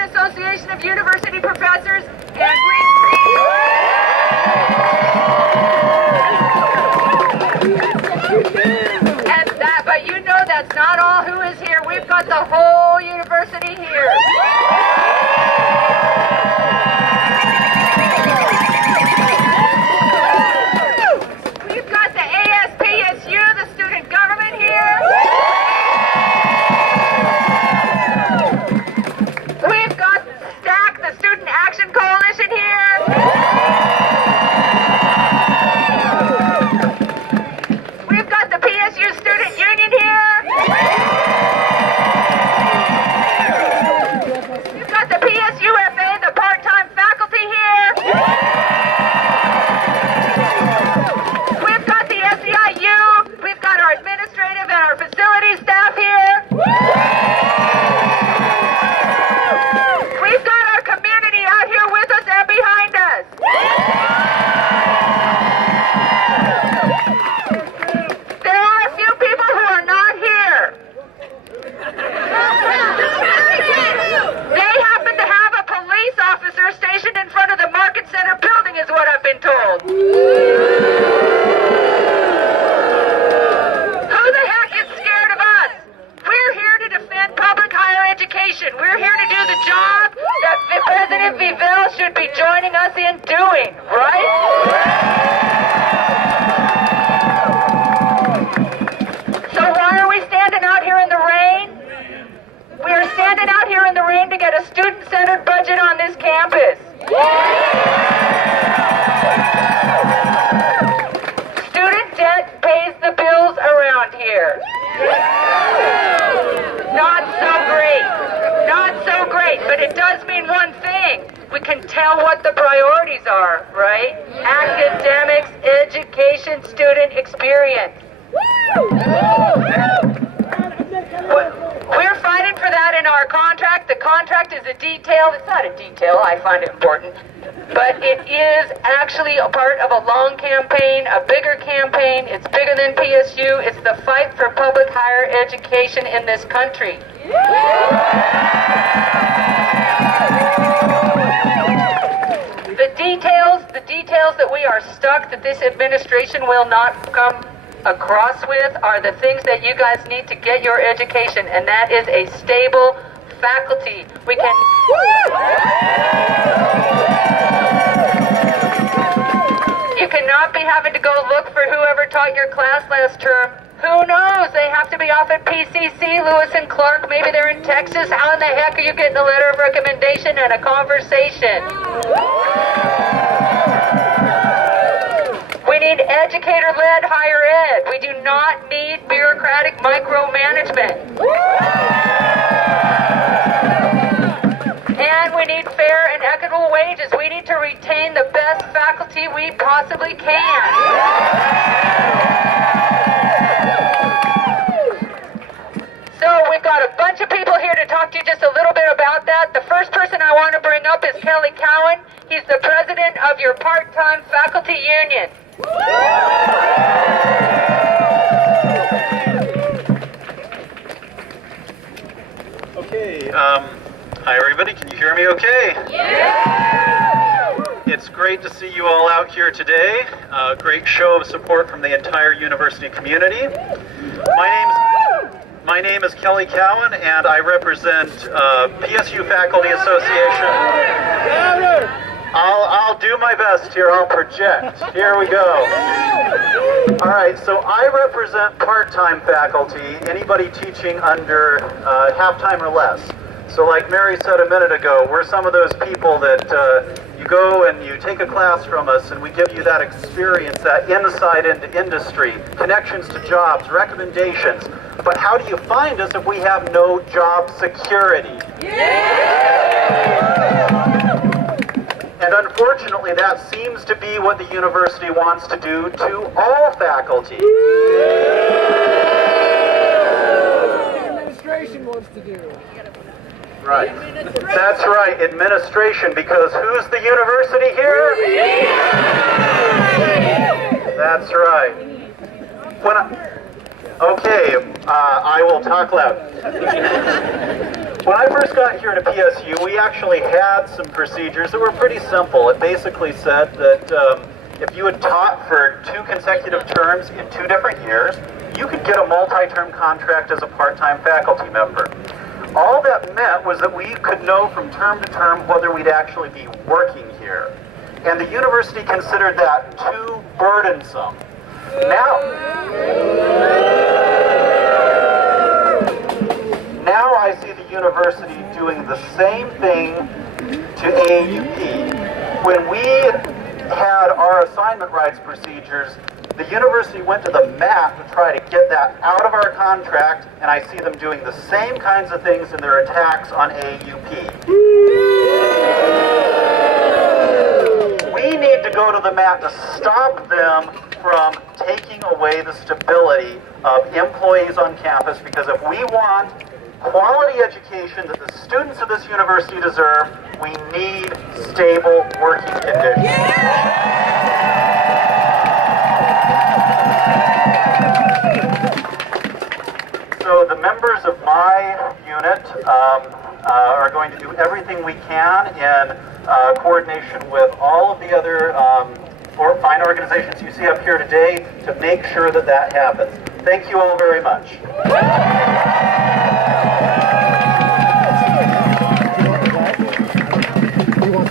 American Association of University Professors, and but you know that's not all who is here. We've got the whole university here. We've got the PSU, the student government here. We've got STAC, the Student Action Coalition here. We've got the PSU Student Union here. We've got the PSUFA, the part-time faculty here. We've got the SEIU. We've got our administrative and our facility staff here. We've got our community out here with us and behind us. There are a few people who are not here. They happen to have a police officer stationed in front of the Market Center building, is what I've been told. Who the heck is scared of us? We're here to defend public higher education. We're here to do the job that President Vivell should be joining us in doing, right? So why are we standing out here in the rain? We are standing out here in the rain to get a student-centered budget on this campus. Student debt pays the bills around here. Not so great. Not so great, but it does mean one thing. We can tell what the priorities are, right? Academics, education, student experience. We're fighting for that in our contract. The contract is a detail. It's not a detail. I find it important. But it is actually a part of a long campaign, a bigger campaign. It's bigger than PSU. It's the fight for public higher education in this country. The details that we are stuck, that this administration will not come across with, are the things that you guys need to get your education, and that is a stable faculty. We can... You cannot be having to go look for whoever taught your class last term. Who knows? They have to be off at PCC, Lewis and Clark. Maybe they're in Texas. How in the heck are you getting a letter of recommendation and a conversation? We need educator-led higher ed. We do not need bureaucratic micromanagement. And we need fair and equitable wages. We need to retain the best faculty we possibly can. So we've got a bunch of people here to talk to you just a little bit about that. The first person I want to bring up is Kelly Cowan. He's the president of your part-time faculty union. Okay, hi everybody, can you hear me okay? Yeah! It's great to see you all out here today. Great show of support from the entire university community. My name is Kelly Cowan, and I represent PSU Faculty Association. I'll do my best here. I'll project. Here we go. All right, so I represent part-time faculty, anybody teaching under half-time or less. So like Mary said a minute ago, we're some of those people that you go and you take a class from us and we give you that experience, that insight into industry, connections to jobs, recommendations. But how do you find us if we have no job security? And unfortunately, that seems to be what the university wants to do to all faculty. The administration wants to do. Right. That's right, administration, because who's the university here? That's right. I will talk loud. When I first got here to PSU, we actually had some procedures that were pretty simple. It basically said that if you had taught for 2 consecutive terms in 2 different years, you could get a multi-term contract as a part-time faculty member. All that meant was that we could know from term to term whether we'd actually be working here. And the university considered that too burdensome. Now I see the university doing the same thing to AUP. When we had our assignment rights procedures, the university went to the mat to try to get that out of our contract, and I see them doing the same kinds of things in their attacks on AUP. We need to go to the mat to stop them from taking away the stability of employees on campus, because if we want quality education that the students of this university deserve, we need stable working conditions. So the members of my unit are going to do everything we can in coordination with all of the other fine organizations you see up here today to make sure that that happens. Thank you all very much.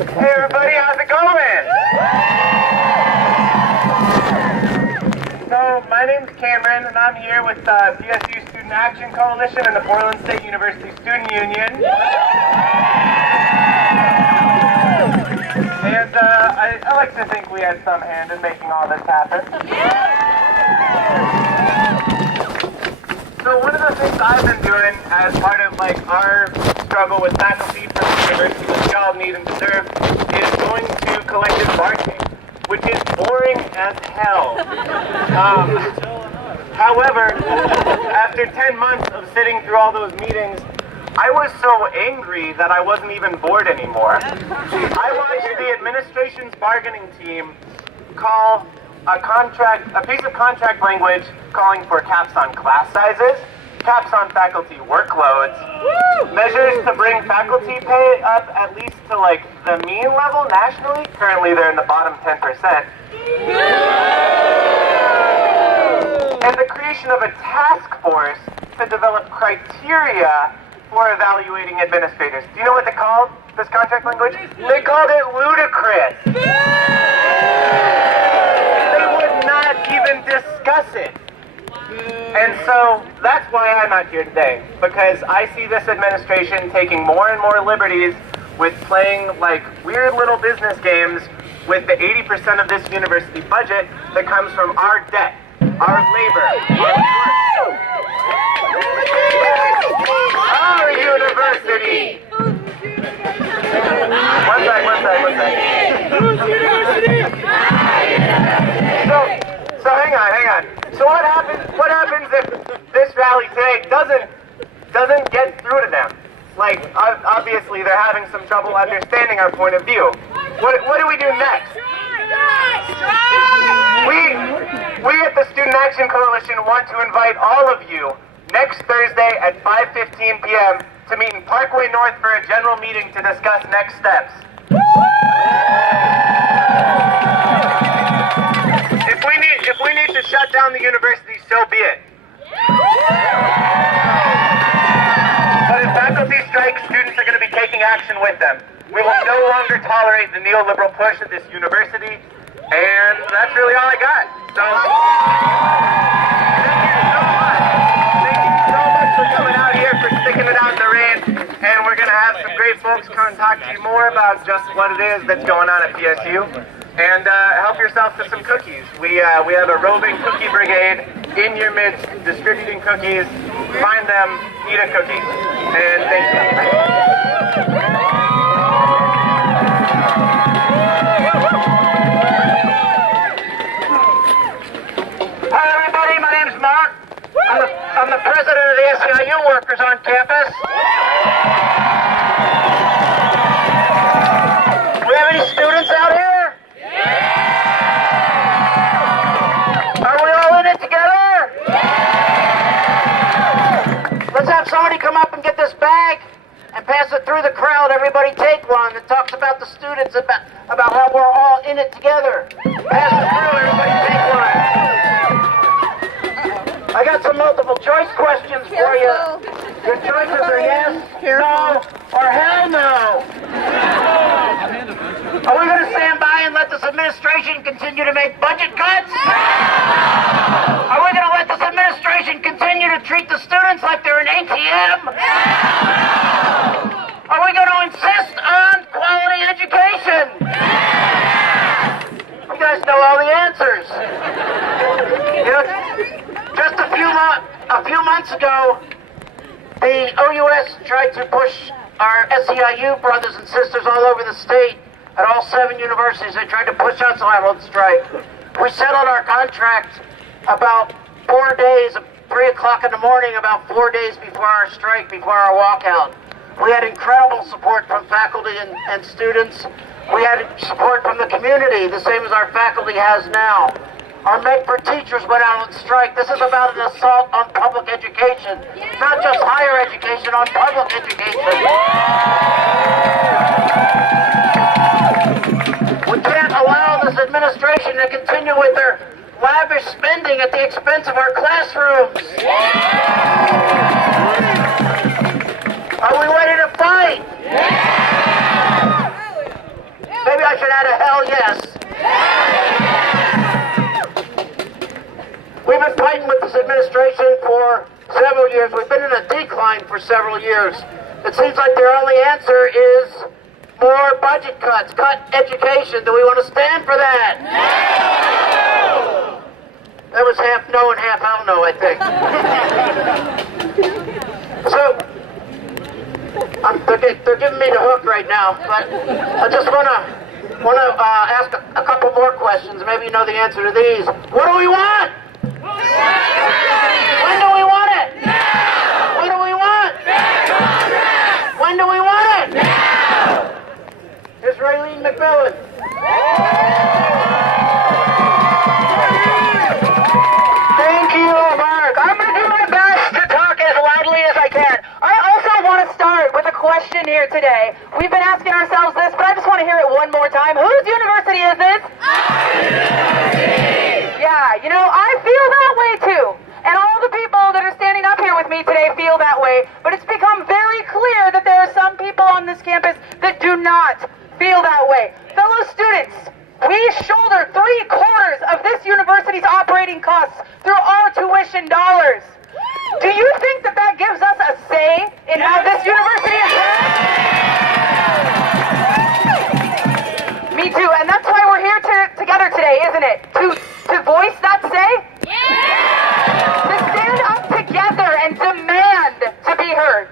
Hey everybody, how's it going? So my name's Cameron and I'm here with the PSU Student Action Coalition and the Portland State University Student Union. And I like to think we had some hand in making all this happen. So one of the things I've been doing as part of our struggle with faculty for the university, which we all need and deserve, is going to collective bargaining, which is boring as hell. However, after 10 months of sitting through all those meetings, I was so angry that I wasn't even bored anymore. I watched the administration's bargaining team call a piece of contract language calling for caps on class sizes, caps on faculty workloads, measures to bring faculty pay up at least to the mean level nationally. Currently they're in the bottom 10%. And the creation of a task force to develop criteria for evaluating administrators. Do you know what they called this contract language? They called it ludicrous. They would not even discuss it. And so that's why I'm out here today, because I see this administration taking more and more liberties with playing weird little business games with the 80% of this university budget that comes from our debt, our labor, our work. Our university! One sec. Whose university? So hang on. So what happens if this rally today doesn't get through to them? Obviously they're having some trouble understanding our point of view. What do we do next? We at the Student Action Coalition want to invite all of you next Thursday at 5:15 p.m. to meet in Parkway North for a general meeting to discuss next steps. If we need to shut down the university, so be it. But if faculty strike, students are going to be taking action with them. We will no longer tolerate the neoliberal push at this university, and that's really all I got. So, thank you so much for coming out here, for sticking it out in the rain, and we're going to have some great folks come and talk to you more about just what it is that's going on at PSU. And help yourself to some cookies. We have a roving cookie brigade in your midst, distributing cookies. Find them, eat a cookie. And thank you. Hi everybody, my name's Mark. I'm the president of the SEIU workers on campus. We have any students out here? Let's have somebody come up and get this bag. and pass it through the crowd. Everybody take one that talks about the students, about how we're all in it together. Pass it through, everybody take one. I got some multiple choice questions for you. Your choices are yes, no, or hell no. Are we going to stand by and let this administration continue to make budget cuts? Are we going to let this administration continue to treat the students like they're an ATM? Are we going to insist on quality education? You guys know all the answers. You know, just a few months ago, the OUS tried to push our SEIU brothers and sisters all over the state at all 7 universities. They tried to push us on strike. We settled our contract about 4 days, 3 o'clock in the morning, about 4 days before our strike, before our walkout. We had incredible support from faculty and students. We had support from the community, the same as our faculty has now. Our Make for Teachers went out on strike. This is about an assault on public education, not just higher education, on public education. We can't allow this administration to continue with their lavish spending at the expense of our classrooms. Are we ready to fight? Maybe I should add a hell yes. We've been fighting with this administration for several years. We've been in a decline for several years. It seems like their only answer is more budget cuts, cut education. Do we want to stand for that? No! That was half no and half hell no, I think. So, they're giving me the hook right now, but I just want to ask a couple more questions. Maybe you know the answer to these. What do we want? When do we want it? Now! What do we want? When do we want it? Now! Here's Raylene McMillan. Thank you, Mark. I'm going to do my best to talk as loudly as I can. I also want to start with a question here today. We've been asking ourselves this, but I just want to hear it one more time. Whose university is this? Yeah, you know, I feel that way too. And all the people that are standing up here with me today feel that way. But it's become very clear that there are some people on this campus that do not feel that way. Fellow students, we shoulder 3/4 of this university's operating costs through our tuition dollars. Do you think that that gives us a say in how this university is run? Me too, and that's why we're here together today, isn't it? To voice that say? To stand up together and demand to be heard.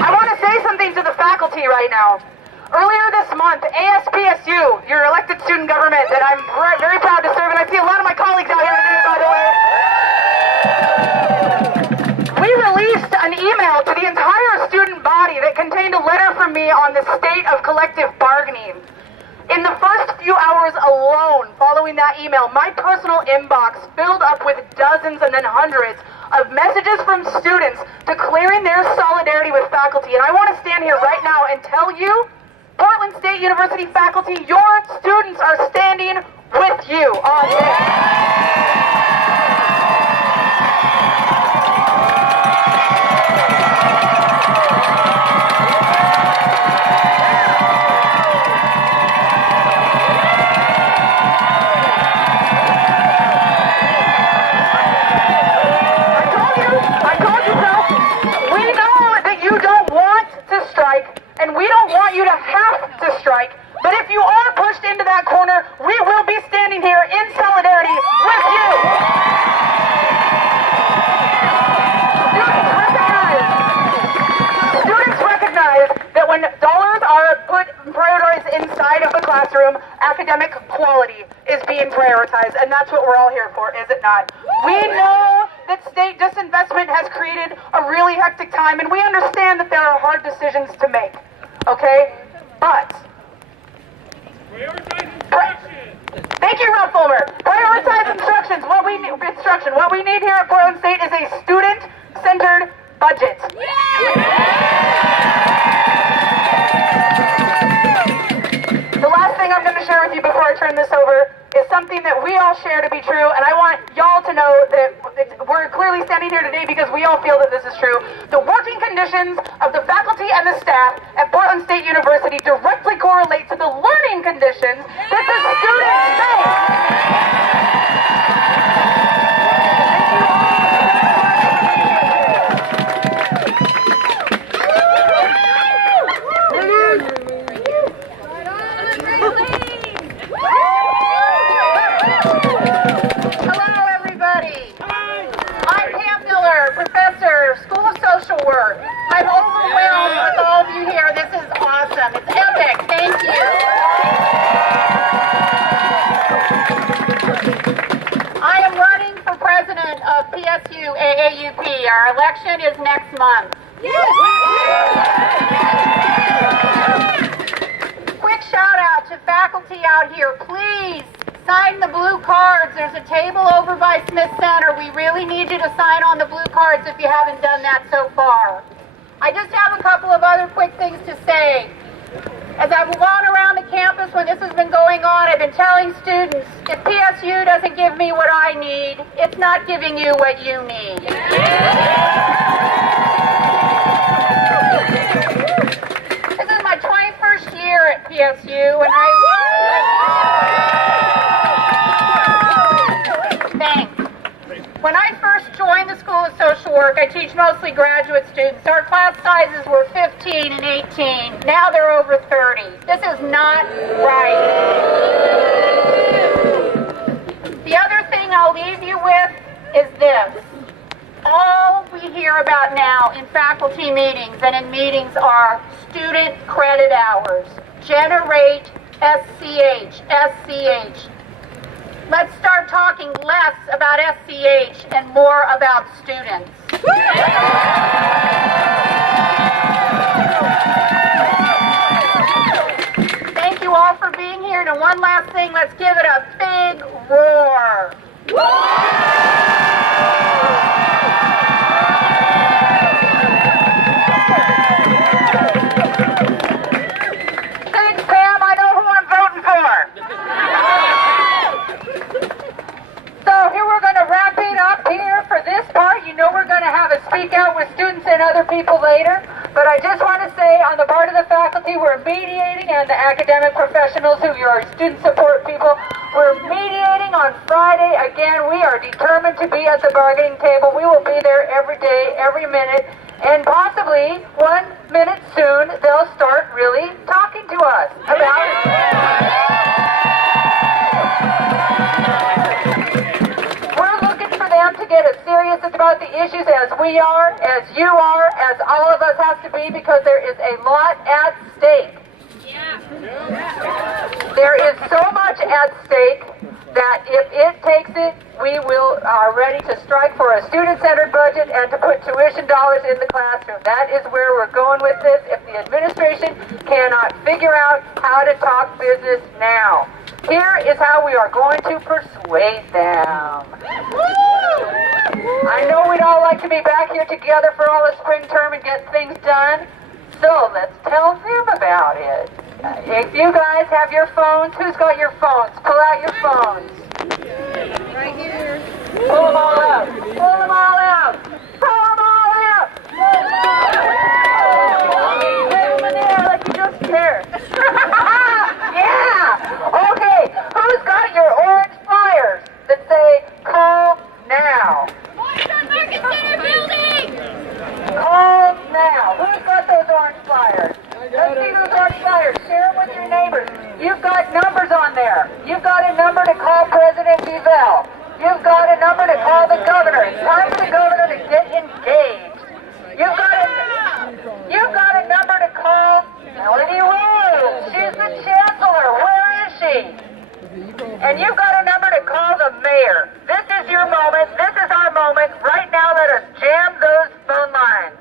I want to say something to the faculty right now. Earlier this month, ASPSU, your elected student government that I'm very proud to serve, and I see a lot of my colleagues out here today, by the way. We released an email to the entire student body that contained a letter from me on the state of collective bargaining. In the first few hours alone following that email, my personal inbox filled up with dozens and then hundreds of messages from students declaring their solidarity with faculty. And I want to stand here right now and tell you, Portland State University faculty, your students are standing with you on this. And we don't want you to have to strike, but if you are pushed into that corner, we will be standing here in solidarity with you. Students recognize that when dollars are prioritized inside of the classroom, academic quality is being prioritized, and that's what we're all here for, is it not? We know that state disinvestment has created a really hectic time, and we understand that there are hard decisions to make. Okay, but thank you, Rob Fulmer. Prioritize instructions. What we need here at Portland State is a student-centered budget. something that we all share to be true, and I want y'all to know that we're clearly standing here today because we all feel that this is true. The working conditions of the faculty and the staff at Portland State University directly correlate to the learning conditions that the students face. I'm overwhelmed with all of you here. This is awesome. It's epic. Thank you. I am running for president of PSU AAUP. Our election is next month. Quick shout out to faculty out here. Please sign the blue cards. There's a table over by Smith Center. We really need you to sign on the blue cards if you haven't done that so far. I just have a couple of other quick things to say. As I've gone around the campus when this has been going on, I've been telling students, if PSU doesn't give me what I need, it's not giving you what you need. This is my 21st year at PSU, and Thanks. When I first joined the School of Social Work, I teach mostly graduate students. Our class sizes were 15 and 18. Now they're over 30. This is not right. The other thing I'll leave you with is this. All we hear about now in faculty meetings and in meetings are student credit hours. Generate SCH, SCH. Let's start talking less about SCH and more about students. Thank you all for being here. And one last thing, let's give it a big roar. Thanks, Pam. I know who I'm voting for. So here we're going to wrap it up here for this part. You know we're going to have a speak out with students and other people later. But I just want to say on the part of the faculty, we're mediating, and the academic professionals who are student support people, we're mediating on Friday. Again, we are determined to be at the bargaining table. We will be there every day, every minute. And possibly 1 minute soon, they'll start really talking to us about it. To get as serious about the issues as we are, as you are, as all of us have to be, because there is a lot at stake. There is so much at stake that if it takes it, we are ready to strike for a student-centered budget and to put tuition dollars in the classroom. That is where we're going with this if the administration cannot figure out how to talk business now. Here is how we are going to persuade them. I know we'd all like to be back here together for all the spring term and get things done, so let's tell them about it. If you guys have your phones, who's got your phones? Pull out your phones. Right here. Pull them all out. Pull them all out. Pull them all out. Pull them all out. Leave them in there like you just care. Yeah. Okay. Who's got your orange flyers that say "Call now"? Call now. Who's got those orange flyers? Let's see those orange flyers. Share them with your neighbors. You've got numbers on there. You've got a number to call President Vivell. You've got a number to call the governor. It's time for the governor to get engaged. You've got a number to call Melanie Wu. She's the chancellor. Where is she? And you've got a number to call the mayor. This is your moment. This is our moment. Right now, let us jam those phone lines.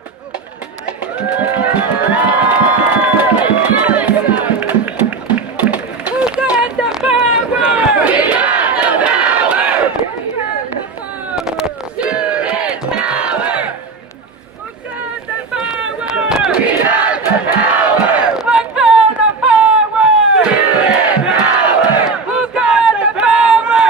Who got the power? We got the power! Who got the power? Student power! Who got the power? We got the power! What got the power? Student power! Who got the power?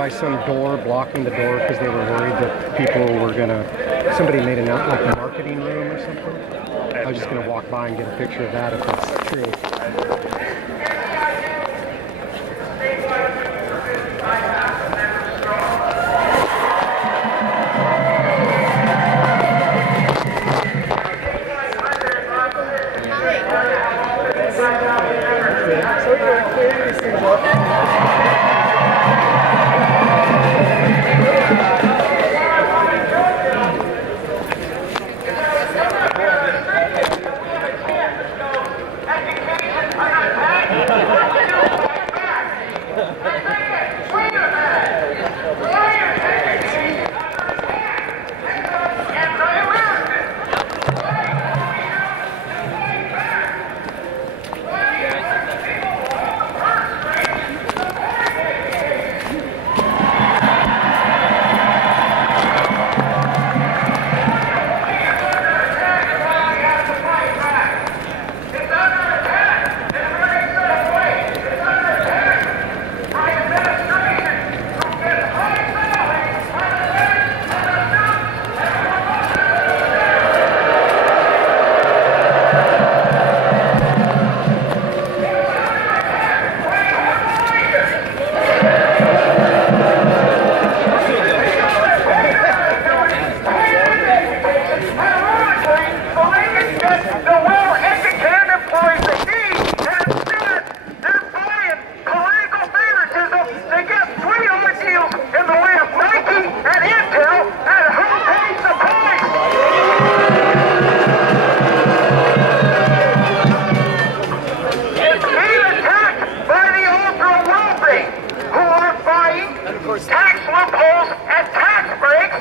by some door, blocking the door because they were worried that people were somebody made an out like a marketing room or something. I was just gonna walk by and get a picture of that if it's true. tax loopholes and tax breaks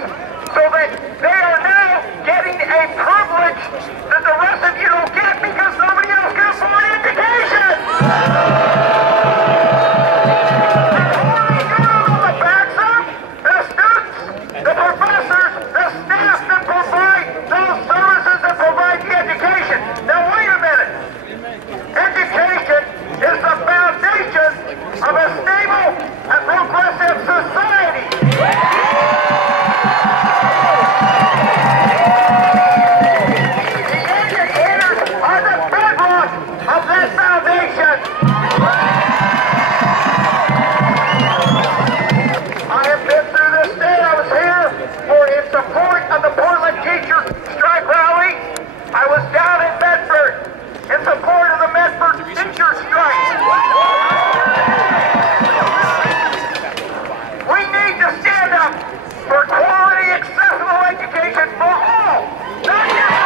so that they are now getting a privilege that the rest of you don't get because nobody else can afford education. And who are they doing on the backs of? The students, the professors, the staff that provide those services that provide the education. Now wait a minute. Education is the foundation of a stable and progressive society. The educators are the bedrock of that foundation. I have been through this day. I was here in support of the Portland Teachers Strike Rally. I was down in Medford in support of the Medford Teachers Strike. We need to stand up for quality, accessible education for all. Not just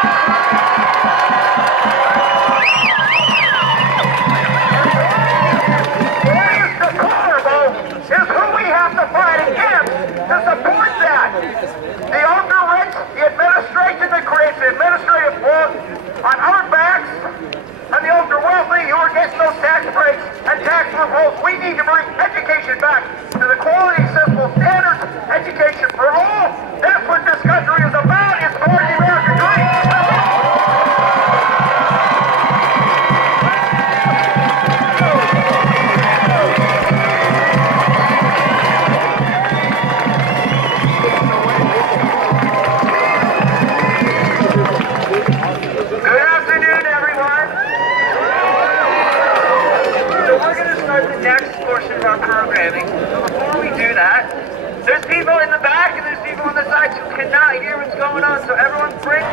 what is deplorable is who we have to fight against to support that. The ultra-rich, the administration that creates the administrative load on our backs, and the ultra-wealthy who are getting those tax breaks and tax loopholes. We need to bring education back to the quality, accessible standards, education for all. That's what this country is about. It's for the American dream. Good afternoon, everyone. So we're going to start the next portion of our programming. Before we do that, there's people in the back and there's people on the sides who cannot hear what's going on. So everyone bring